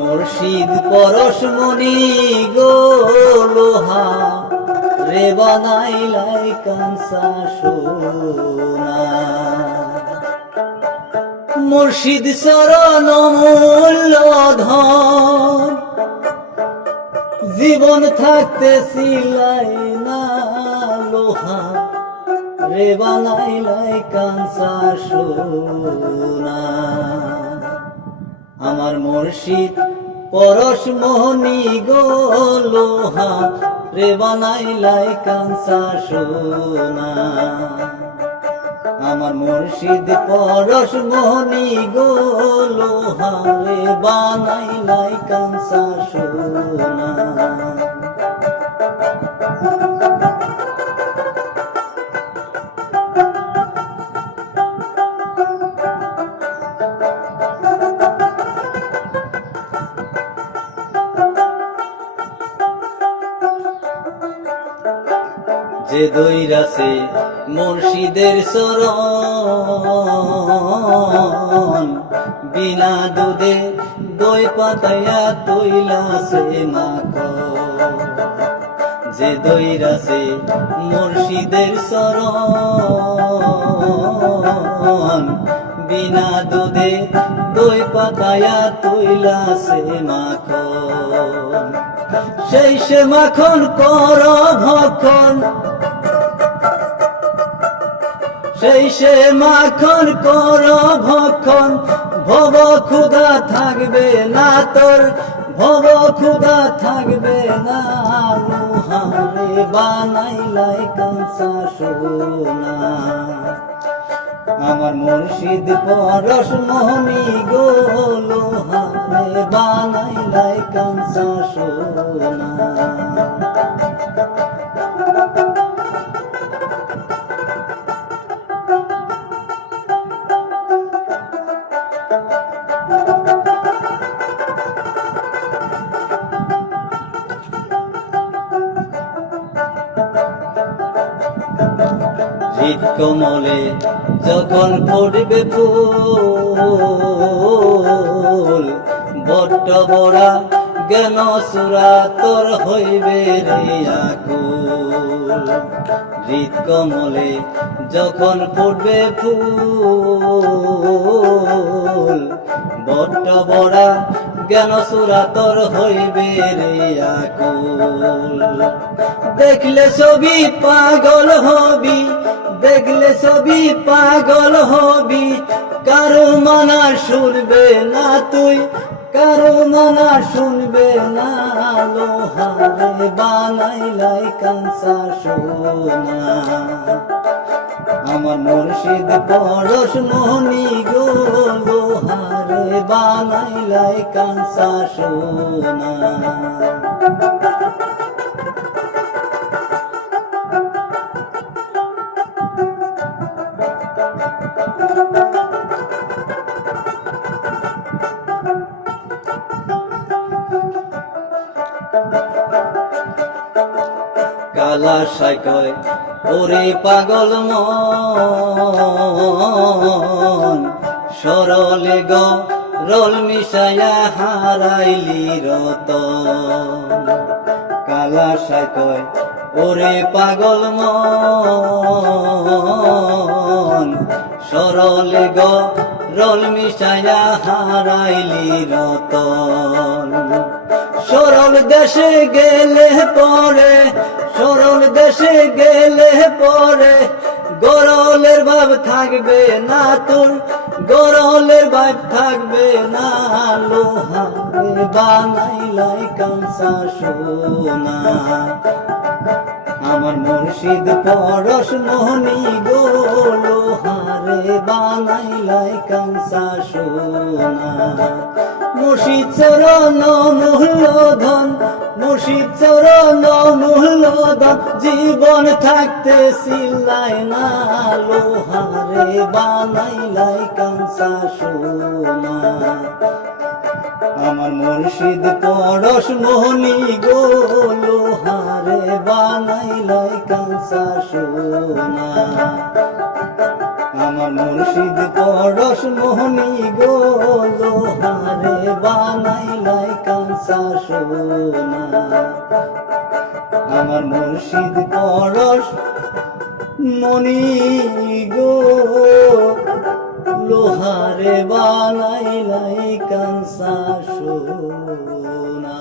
মুর্শিদ পরশমণি গো লোহা রে বানাইলাই কাঁসা সোনা। মুর্শিদ চরণ মূল্য ধন জীবন থাকতে সিলাই না লোহা রে বানাইলাই কাঁসা সোনা। আমার মুর্শিদ পরশমণি গো লোহা রে বানাইলাই কাঁসা সোনা। আমার মুর্শিদ পরশমণি গো লোহা রে বানাইলাই কাঁসা সোনা। যে দইরাছে মুর্শিদের চরণ বিনা দুধে দই পাতায়া তৈলাছে মাখন। যে দইরাছে মুর্শিদের চরণ বিনা দুধে দই পাতায়া তৈলাছে মাখন। সেই সে মাখন কর ভক্ষণ, সেই সে মাখন কর ভক্ষণ ভব ক্ষুধা থাকবে না তোর, ভব ক্ষুধা থাকবে না লোহা রে বানাইলাই কাঁসা সোনা। আমার মুর্শিদ পরশমণি গো লোহা রে বানাইলাই কাঁসা সোনা। হৃদ কমলে যখন ফুটবে ফুল, বড্ড বড়া জ্ঞান সুরা তোর হইবে রে আকুল। হৃদ কমলে যখন ফুটবে ফুল, বড্ড বড়া জ্ঞান সুরা তোর হইবে রে আকুল। দেখলে ছবি পাগল হবি, দেখলে ছবি পাগল হবি, কারো মানা শুনবে না তুই, কারো মানা শুনবে না লোহা রে বানাইলাই কাঁসা সোনা। আমার মুর্শিদ পরশমণি গো লোহা রে বানাইলাই কাঁসা সোনা। কালা সাইকয় ওরে পাগল মন, সরলে গরল মিশায়া হারাইলি রতন। কালা সাইকয় ওরে পাগল মন, সরলে গরল মিশায়া হারাইলি রতন। সরল দেশে গেলে পরে, সরল দেশে গেলে পরে গরলের ভাব থাকবে না তোর, গরলের ভাব থাকবে না লোহা রে বানাইলাই কাঁসা সোনা। আমার মুর্শিদ পরশমণি গো লোহা রে বানাইলাই কাঁসা সোনা। মুর্শিদ চরণ মূল্য ধন, মুর্শিদ চরণ মূল্য ধন জীবন থাকতে সিলাই না লোহা রে বানাইলাই কাঁসা সোনা। আমার মুর্শিদ পরশমণি গো লোহা রে বানাইলাই কাঁসা সোনা। আমার মুর্শিদ পরশ মোহনী গো লোহারে বানাইলাই কাঁচা সোনা আমার মুর্শিদ পরশ মনি গো লোহারে বানাইলাই কাঁচা সোনা